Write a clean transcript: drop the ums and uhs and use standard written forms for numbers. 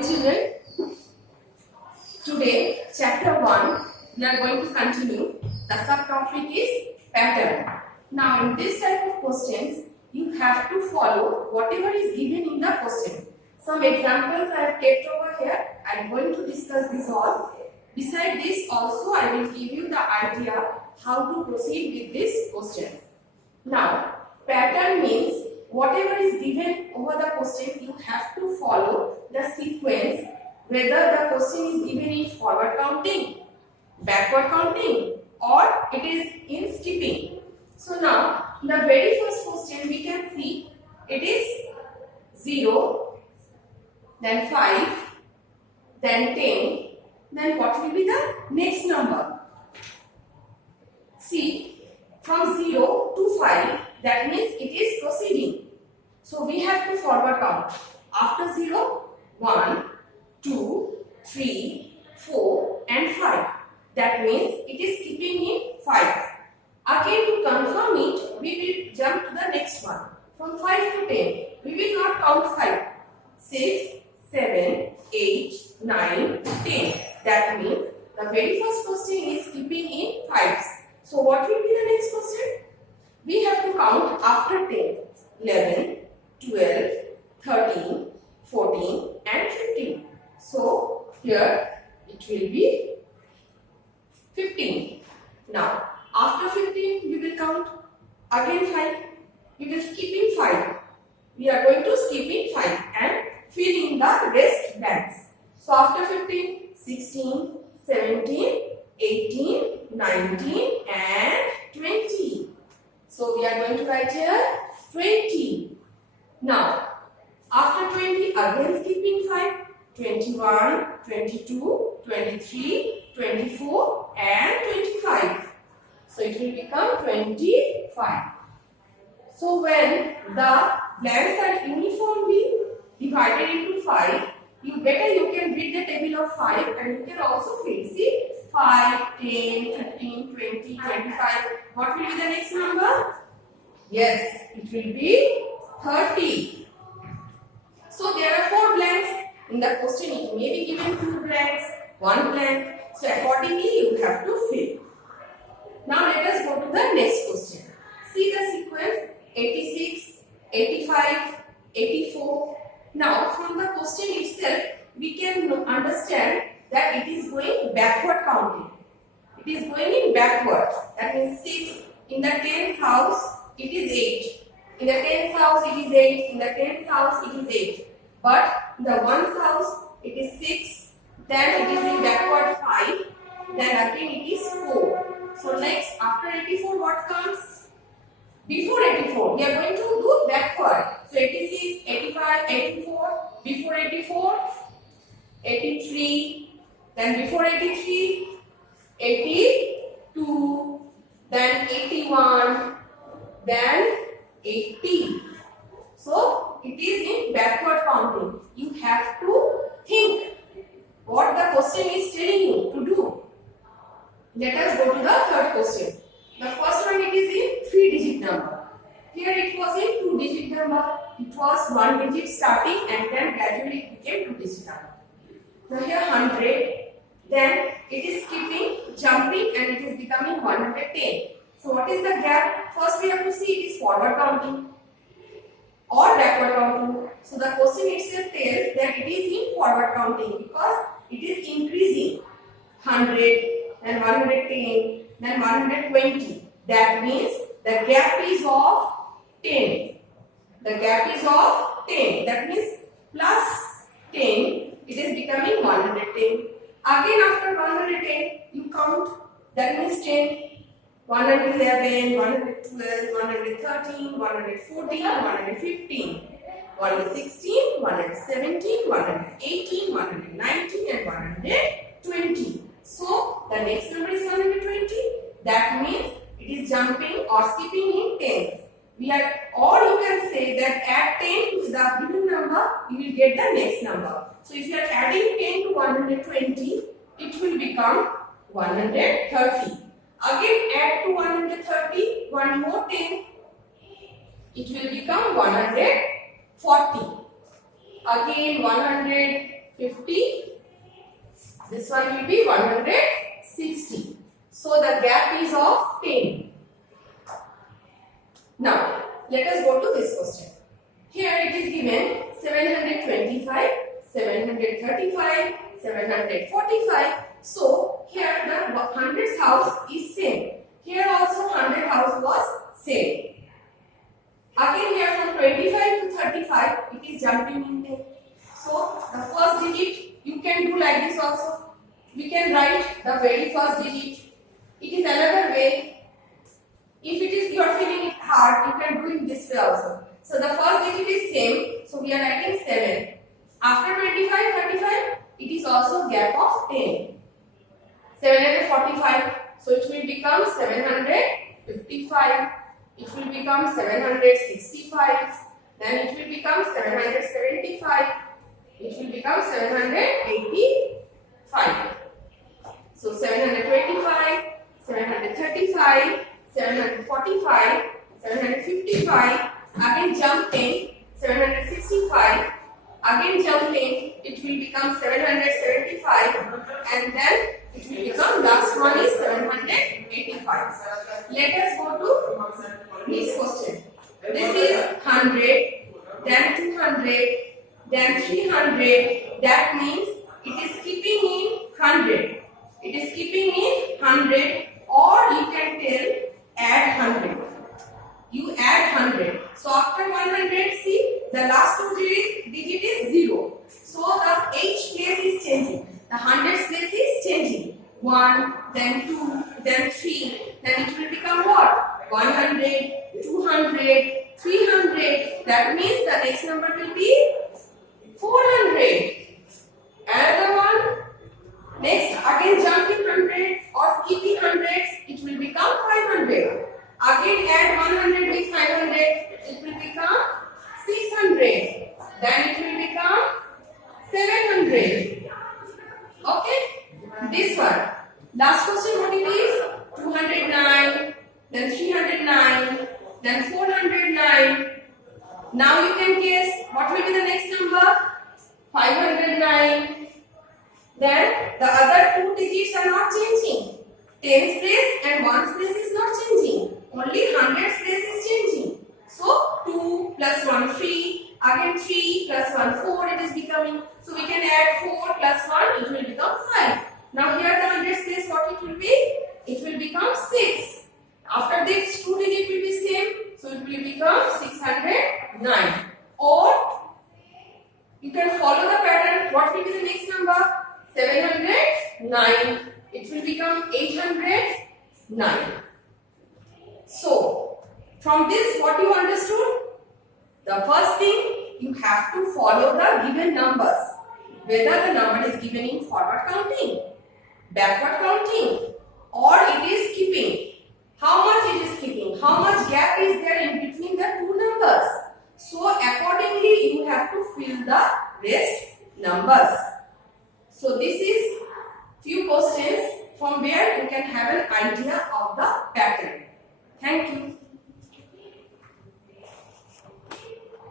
Morning children, today chapter 1 we are going to continue. The subtopic is pattern. Now in this type of questions you have to follow whatever is given in the question. Some examples I have kept over here. I am going to discuss this all. Beside this also I will give you the idea how to proceed with this question. Now pattern means whatever is given over the question, you have to follow the sequence, whether the question is given in forward counting, backward counting, or it is in skipping. So now, the very first question we can see, it is 0, then 5, then 10, then what will be the next number? See, from 0 to 5, that means it is proceeding. So we have to forward count. After 0, 1, 2, 3, 4 and 5. That means it is skipping in 5. Again to confirm it, we will jump to the next one. From 5 to 10, we will not count 5. 6, 7, 8, 9, 10. That means the very first question is skipping in 5s. So what will be the next question? We have to count after 10, 11, 12, 13, 14 and 15. So here it will be 15. Now after 15 we will count again 5. We will skip in 5. We are going to skip in 5 and fill in the rest blanks. So after 15, 16, 17, 18, 19 and 20. So we are going to write here 20. Now after 20 again skipping 5, 21, 22, 23, 24 and 25. So it will become 25. So when the blanks are uniformly divided into 5, you can read the table of 5 and you can also fill. See, 5, 10, 15, 20, 25. What will be the next number? Yes, it will be 30. So there are 4 blanks. In the question it may be given 2 blanks, 1 blank. So accordingly you have to fill. Now let us go to the next question. See the sequence 86, 85, 84. Now from the question itself we can understand that it is going backward counting. It is going in backward. That means 6. In the 10th house it is 8. In the 10th house it is 8. In the 10th house it is 8. But in the 1st house it is 6. Then it is in backward 5. Then again it is 4. So next after 84 what comes? Before 84 we are going to do backward. So 86, 85, 84. Before 84, 83. Then before 83, 82. Then 81. Then 80. So it is in backward counting. You have to think what the question is telling you to do. Let us go to the third question. The first one it is in 3-digit number. Here it was in 2-digit number. It was 1 digit starting and then gradually it became 2-digit number. Now here 100. Then it is skipping, jumping and it is becoming 110. So what is the gap? First we have to see it is forward counting or backward counting. So the question itself tells that it is in forward counting because it is increasing. 100, then 110, then 120. That means the gap is of 10. The gap is of 10. That means plus 10, it is becoming 110. Again after 110, you count. That means 10. 111, 112, 113, 114, 115, 116, 117, 118, 119 and 120. So the next number is 120. That means it is jumping or skipping in tens. Or you can say that add 10 to the given number, you will get the next number. So if you are adding 10 to 120, it will become 130. Again add to 130, one more 10, it will become 140. Again 150, 50. This one will be 160. So the gap is of 10. Now let us go to this question. Here it is given 725, 735, 745. So here the hundreds house is same. Here also 100 house was same. Again here from 25 to 35 it is jumping in there. So the first digit you can do like this also. We can write the very first digit. It is another way. If it is you are feeling it hard, you can do it this way also. So the first digit is same. So we are writing 7. After 25, 35, it is also gap of 10. 745. So it will become 755. It will become 765. Then it will become 775. It will become 785. So 725, 735, 745, 755. Again jump 10. 765. Again jump 10. It will become 775. And then it will become last one is 785. Let us go to this question. This is 100, then 200, then 300. That means it is keeping in 100. It is keeping in 100, or you can tell add 100. You add 100. So after 100, see the last two digit is 0. So the H place is changing. The hundreds place is changing. 1, then 2, then 3. Then it will become what? 100, 200, 300. That means the next number will be 400. Another one. Next, again jumping 100 or skipping hundreds, it will become 500. Again add 100 with 500, it will become 600. Then it will become 700. Okay? This one. Last question what it is? 209, then 309, then 409. Now you can guess what will be the next number? 509. Then the other two digits are not changing. Tens place and ones place is not changing. Only hundreds place is changing. So 2 plus 1 3. Again 3 plus 1 4 it is becoming. So we can add 4 plus 1 it will become 5. Now here the hundreds place what it will be? It will become 6. After this two digit will be same. So it will become 609. Or you can follow the pattern. What will be the next number? 709. It will become 809. So, from this what you understood? The first thing you have to follow the given numbers. Whether the number is given in forward counting, backward counting, or it is skipping. How much it is skipping? How much gap is there in between the two numbers? So, accordingly you have to fill the rest numbers. So this is few questions from where you can have an idea of the pattern. Thank you.